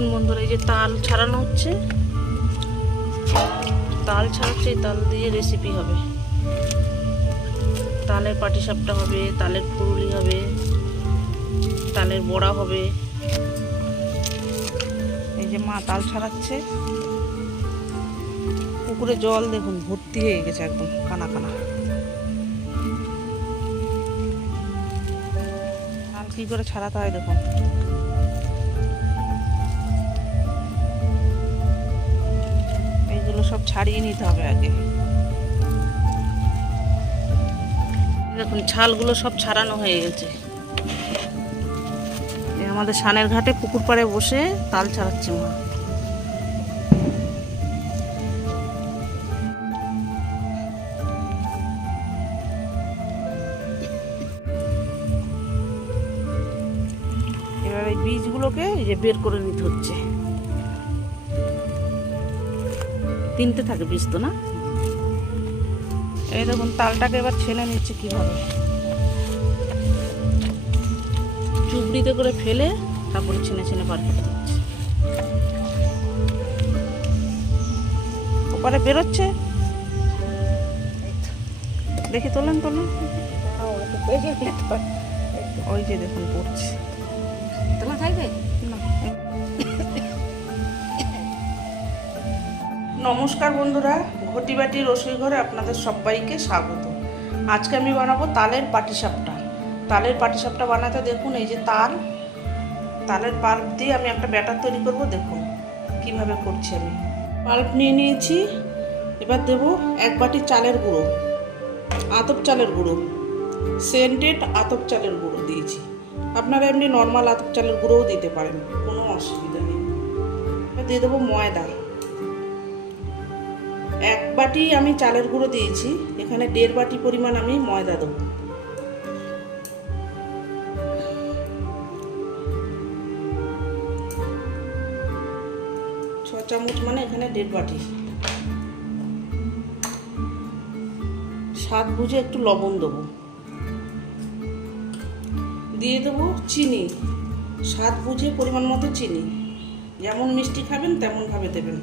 দেখুন বন্ধুরা, এই যে তাল ছাড়ানো হচ্ছে, তাল ছাড়াচ্ছে। এই তাল দিয়ে রেসিপি হবে, তালের পাটিসাপটা হবে, তালের ফুলুরি হবে, তালের বড়া হবে। এই যে মা তাল ছাড়াচ্ছে। পুকুরে জল দেখুন ভর্তি হয়ে গেছে, একদম কানা কানা। তাল কি করে ছাড়াতে হয় দেখুন। এইগুলো সব ছাড়িয়ে নিতে হবে আগে। দেখুন ছালগুলো সব ছাড়ানো হয়ে গেছে। আমাদের সানের ঘাটে পুকুর পাড়ে বসে তাল ছাড়াচ্ছে মা। এবার এই বীজগুলোকে এই যে বের করে নিতে হচ্ছে। তিনটে থাকে বীজ তো না। এই দেখুন তালটাকে এবার ছেলে নিচ্ছে কিভাবে, চুবড়িতে করে ফেলে তারপরে ছেনে ছেনে বার করতে হচ্ছে। ওপারে বেরোচ্ছে, দেখি তোলেন তোলেন। ওই যে দেখুন পড়ছে। তোমার থাকবে না। নমস্কার বন্ধুরা, ঘটিবাটি রসোই ঘরে আপনাদের সবাইকে স্বাগত। আজকে আমি বানাবো তালের পাটিসাপটা। তালের পাটিসাপটা বানাতে দেখুন এই যে তালের পাল্প দিয়ে আমি একটা ব্যাটার তৈরি করব। দেখুন কিভাবে করছি আমি। পাল্প নিয়ে নিয়েছি, এবার দেব 1 বাটি চালের গুঁড়ো, আতপ চালের গুঁড়ো, সেন্টেড আতপ চালের গুঁড়ো দিয়েছি। আপনারা এমনি নর্মাল আতপ চালের গুঁড়োও দিতে পারেন, কোনো অসুবিধা নেই। এবার দিয়ে দেবো ময়দা। 1 বাটি আমি চালের গুঁড়ো দিয়েছি, এখানে 1.5 বাটি পরিমাণ আমি ময়দা দেবো। ছ চামচ মানে এখানে 1.5 বাটি। স্বাদ বুঝে একটু লবণ দেবো, দিয়ে দেবো চিনি, স্বাদ বুঝে পরিমাণ মতো চিনি। যেমন মিষ্টি খাবেন তেমনভাবে দেবেন।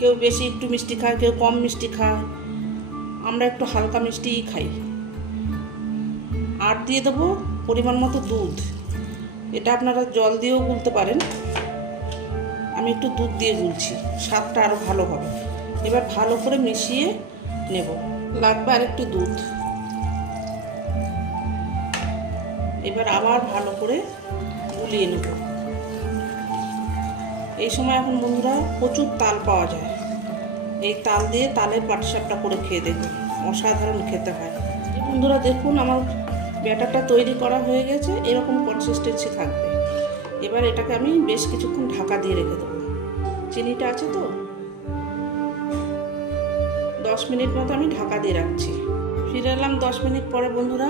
কেউ বেশি একটু মিষ্টি খায়, কেউ কম মিষ্টি খায়, আমরা একটু হালকা মিষ্টিই খাই। আর দিয়ে দেবো পরিমাণ মতো দুধ। এটা আপনারা জল দিয়েও গুলতে পারেন, আমি একটু দুধ দিয়ে গুলছি, স্বাদটা আরও ভালো হবে। এবার ভালো করে মিশিয়ে নেব। লাগবে আর একটু দুধ। এবার আবার ভালো করে গুলিয়ে নেব। এই সময় এখন বন্ধুরা প্রচুর তাল পাওয়া যায়, এই তাল দিয়ে তালের পাটিসাপটা করে খেয়ে দেখুন, অসাধারণ খেতে হয়। বন্ধুরা দেখুন আমার ব্যাটারটা তৈরি করা হয়ে গেছে, এরকম কনসিস্টেন্সি থাকবে। এবার এটাকে আমি বেশ কিছুক্ষণ ঢাকা দিয়ে রেখে দেবো। চিনিটা আছে তো, 10 মিনিট মতো আমি ঢাকা দিয়ে রাখছি। ফিরে এলাম 10 মিনিট পরে বন্ধুরা।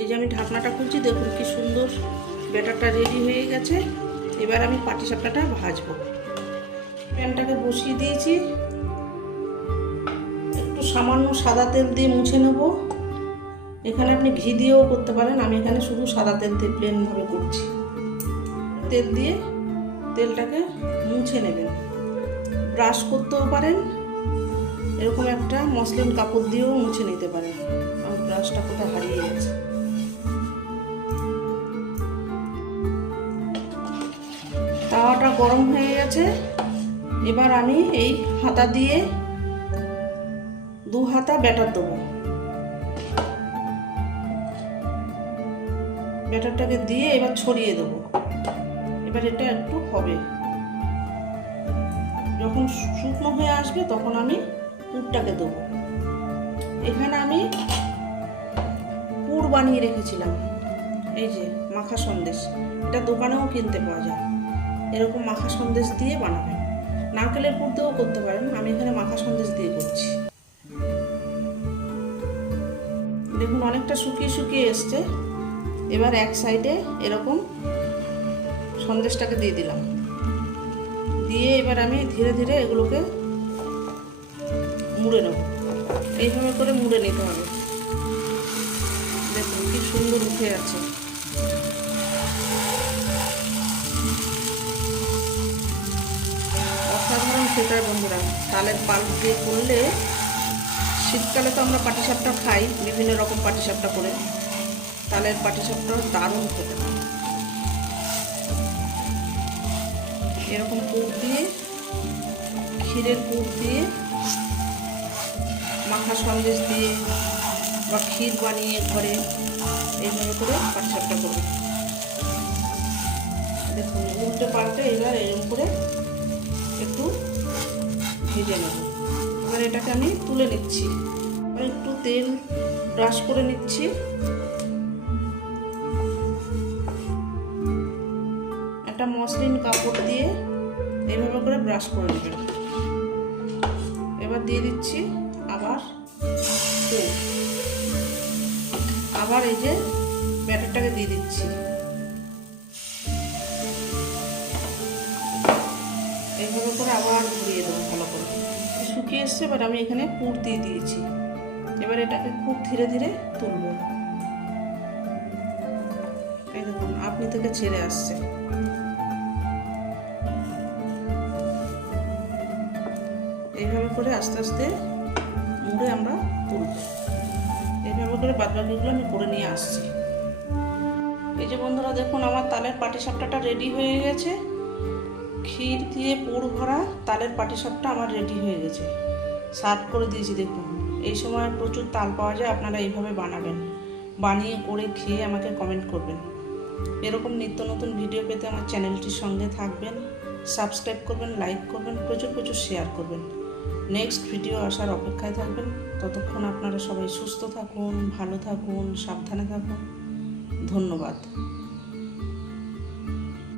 এই যে আমি ঢাকনাটা খুলছি, দেখুন কি সুন্দর ব্যাটারটা রেডি হয়ে গেছে। এবার আমি পাটিসাপটাটা ভাজবো। প্যানটাকে বসিয়ে দিয়েছি, একটু সামান্য সাদা তেল দিয়ে মুছে নেব। এখানে আপনি ঘি দিয়েও করতে পারেন, আমি এখানে শুধু সাদা তেল দিয়ে প্লেনভাবে করছি। তেল দিয়ে তেলটাকে মুছে নেবেন, ব্রাশ করতেও পারেন, এরকম একটা মসলিন কাপড় দিয়েও মুছে নিতে পারেন। আমার ব্রাশটা কোথায় হারিয়ে গেছে। তাওয়াটা গরম হয়ে গেছে, এবার আমি এই হাতা দিয়ে 2 হাতা ব্যাটার দেবো। ব্যাটারটাকে দিয়ে এবার ছড়িয়ে দেবো। এবার এটা একটু হবে, যখন শুকনো হয়ে আসবে তখন আমি পুরটাকে দেবো। এখানে আমি পুর বানিয়ে রেখেছিলাম, এই যে মাখা সন্দেশ, এটা দোকানেও কিনতে পাওয়া যায়। এরকম মাখা সন্দেশ দিয়ে বানাবেন, নারকেলের পুর দিয়েও করতে পারেন, আমি এখানে মাখা সন্দেশ দিয়ে করছি। দেখুন অনেকটা শুকিয়ে শুকিয়ে এসছে। এবার এক সাইডে এরকম সন্দেশটাকে দিয়ে দিলাম, দিয়ে এবার আমি ধীরে ধীরে এগুলোকে মুড়ে নেব। এইভাবে করে মুড়ে নিতে হবে। দেখুন কি সুন্দর উঠে আছে। সেটাই বন্ধুরা, তালের পাল্প দিয়ে করলে শীতকালে তো আমরা পাটিসাপটা খাই বিভিন্ন রকম পাটিসাপটা করে, তালের পাটিসাপটা দারুণ খেতে হয়। এরকম পুর দিয়ে, ক্ষীরের পুর দিয়ে, মাখা সন্দেশ দিয়ে বা ক্ষীর বানিয়ে ঘরে এইভাবে করে পাটিসাপটা করবে। দেখুন উল্টে পাল্টে এবার এরকম করে একটু ভেজে নেব। এবার এটাকে আমি তুলে নিচ্ছি, একটু তেল ব্রাশ করে নিচ্ছি। একটা মসলিন কাপড় দিয়ে এইভাবে করে ব্রাশ করে নেবেন। এবার দিয়ে দিচ্ছি আবার তেল, আবার এই যে ব্যাটারটাকে দিয়ে দিচ্ছি। এইভাবে করে আবার ঘুরিয়ে দেবো ভালো করে। শুকিয়ে এসছে, এবার আমি এখানে পুর দিয়ে দিয়েছি। এবার এটাকে খুব ধীরে ধীরে তুলব। এই দেখুন আপনি থেকে ছেড়ে আসছে। এইভাবে করে আস্তে আস্তে মুড়ে আমরা তুলব। এইভাবে করে বাদবাকিগুলো আমি করে নিয়ে আসছি। এই যে বন্ধুরা দেখুন আমার তালের পাটিসাপটাটা রেডি হয়ে গেছে। ক্ষীর দিয়ে পুর ভরা তালের পাটিসাপটা আমার রেডি হয়ে গেছে। সার্ভ করে দিয়েছি। দেখুন এই সময় প্রচুর তাল পাওয়া যায়, আপনারা এইভাবে বানাবেন, বানিয়ে করে খেয়ে আমাকে কমেন্ট করবেন। এরকম নিত্য নতুন ভিডিও পেতে আমার চ্যানেলটির সঙ্গে থাকবেন, সাবস্ক্রাইব করবেন, লাইক করবেন, প্রচুর প্রচুর শেয়ার করবেন। নেক্সট ভিডিও আসার অপেক্ষায় থাকবেন। ততক্ষণ আপনারা সবাই সুস্থ থাকুন, ভালো থাকুন, সাবধানে থাকুন। ধন্যবাদ।